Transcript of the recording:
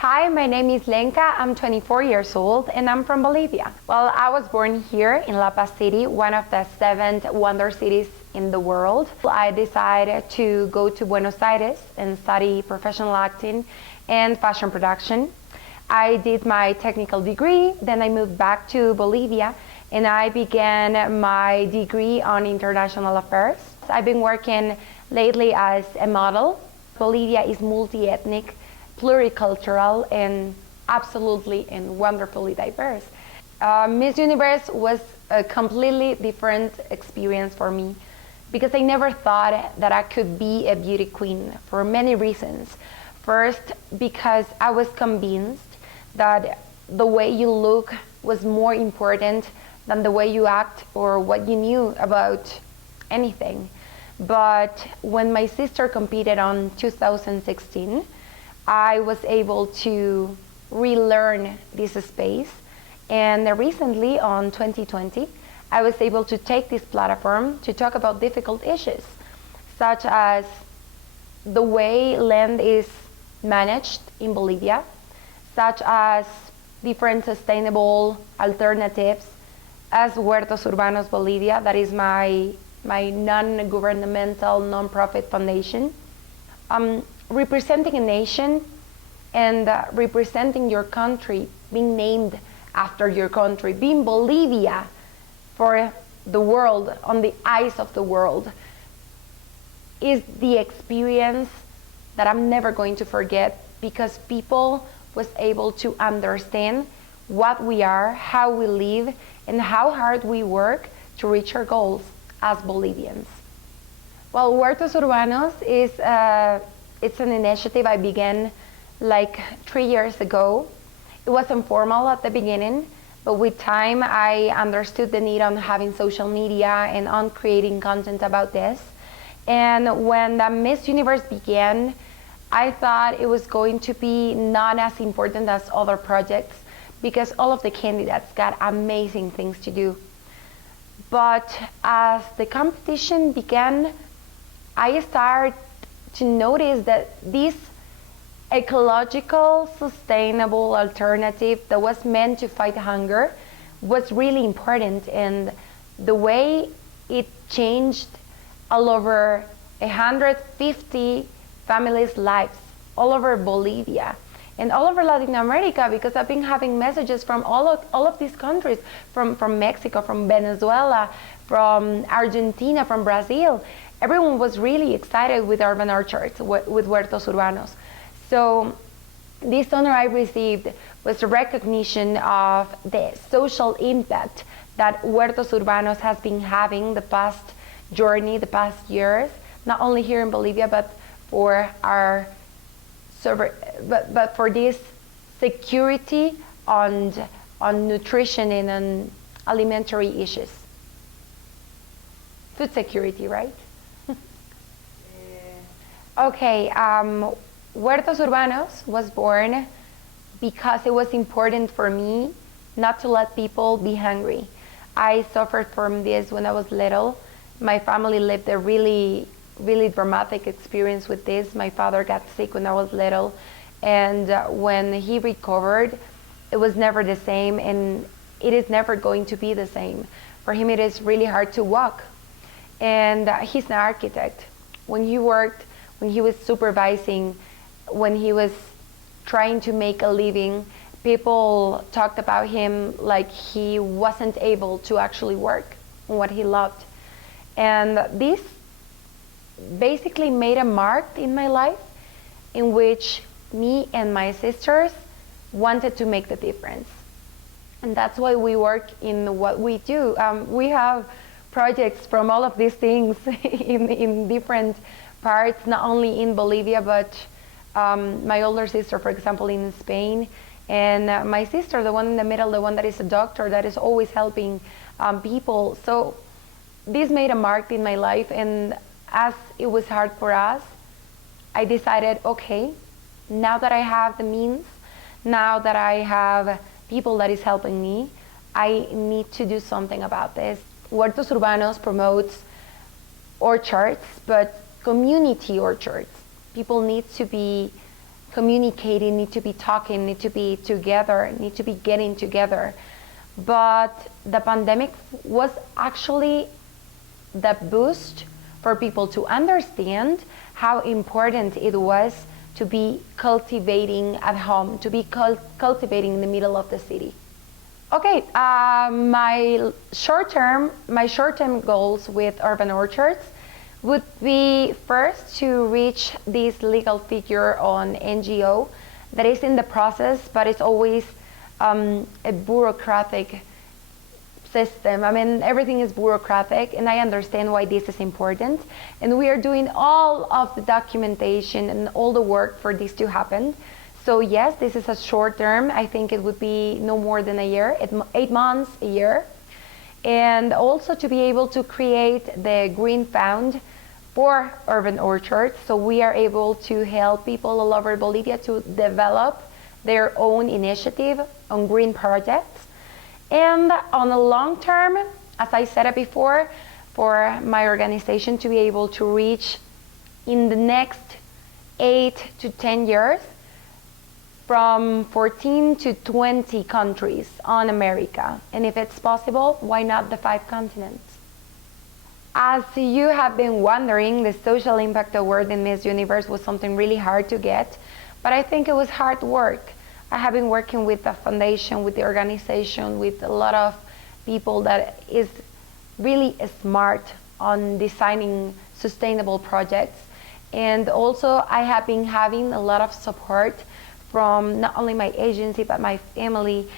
Hi, my name is Lenka. I'm 24 years old and I'm from Bolivia. Well, I was born here in La Paz City, one of the 7 wonder cities in the world. I decided to go to Buenos Aires and study professional acting and fashion production. I did my technical degree, then I moved back to Bolivia and I began my degree on international affairs. I've been working lately as a model. Bolivia is multi-ethnic, pluricultural, and absolutely and wonderfully diverse. Miss Universe was a completely different experience for me because I never thought that I could be a beauty queen for many reasons. First, because I was convinced that the way you look was more important than the way you act or what you knew about anything. But when my sister competed on 2016, I was able to relearn this space. And recently, on 2020, I was able to take this platform to talk about difficult issues, such as the way land is managed in Bolivia, such as different sustainable alternatives, as Huertos Urbanos Bolivia, that is my non-governmental, non-profit foundation. Representing a nation and representing your country, being named after your country, being Bolivia for the world, on the eyes of the world, is the experience that I'm never going to forget because people was able to understand what we are, how we live, and how hard we work to reach our goals as Bolivians. Well, Huertos Urbanos is it's an initiative I began like 3 years ago. It was informal at the beginning, but with time I understood the need on having social media and on creating content about this. And when the Miss Universe began, I thought it was going to be not as important as other projects because all of the candidates got amazing things to do. But as the competition began, I started to notice that this ecological, sustainable alternative that was meant to fight hunger was really important, and the way it changed all over 150 families' lives all over Bolivia and all over Latin America, because I've been having messages from all of these countries, from Mexico, from Venezuela, from Argentina, from Brazil. Everyone was really excited with Urban Orchards, with Huertos Urbanos. So this honor I received was a recognition of the social impact that Huertos Urbanos has been having the past journey, the past years, not only here in Bolivia, but for our but for this security on nutrition and on alimentary issues. Food security, right? Okay, Huertos Urbanos was born because it was important for me not to let people be hungry. I suffered from this when I was little. My family lived a really dramatic experience with this. My father got sick when I was little, and when he recovered, it was never the same, and it is never going to be the same. For him, it is really hard to walk. And he's an architect. When he worked, when he was supervising, when he was trying to make a living, people talked about him like he wasn't able to actually work on what he loved. And this basically made a mark in my life in which me and my sisters wanted to make the difference. And that's why we work in what we do. We have projects from all of these things in different parts, not only in Bolivia, but my older sister, for example, in Spain, and my sister, the one in the middle, the one that is a doctor, that is always helping people. So this made a mark in my life, and as it was hard for us, I decided, okay, now that I have the means, now that I have people that is helping me, I need to do something about this. Huertos Urbanos promotes orchards, but community orchards. People need to be communicating, need to be talking, need to be together, need to be getting together. But the pandemic was actually the boost for people to understand how important it was to be cultivating at home, to be cultivating in the middle of the city. Okay, my short-term goals with Urban Orchards would be first to reach this legal figure on NGO that is in the process, but it's always a bureaucratic system. I mean, everything is bureaucratic, and I understand why this is important. And we are doing all of the documentation and all the work for this to happen. So yes, this is a short term. I think it would be no more than a year, 8 months, a year. And also to be able to create the Green Fund for Urban Orchards, so we are able to help people all over Bolivia to develop their own initiative on green projects. And on a long term, as I said it before, for my organization to be able to reach in the next 8 to 10 years from 14 to 20 countries on America. And if it's possible, why not the 5 continents? As you have been wondering, the Social Impact Award in Miss Universe was something really hard to get, but I think it was hard work. I have been working with the foundation, with the organization, with a lot of people that is really smart on designing sustainable projects. And also I have been having a lot of support from not only my agency, but my family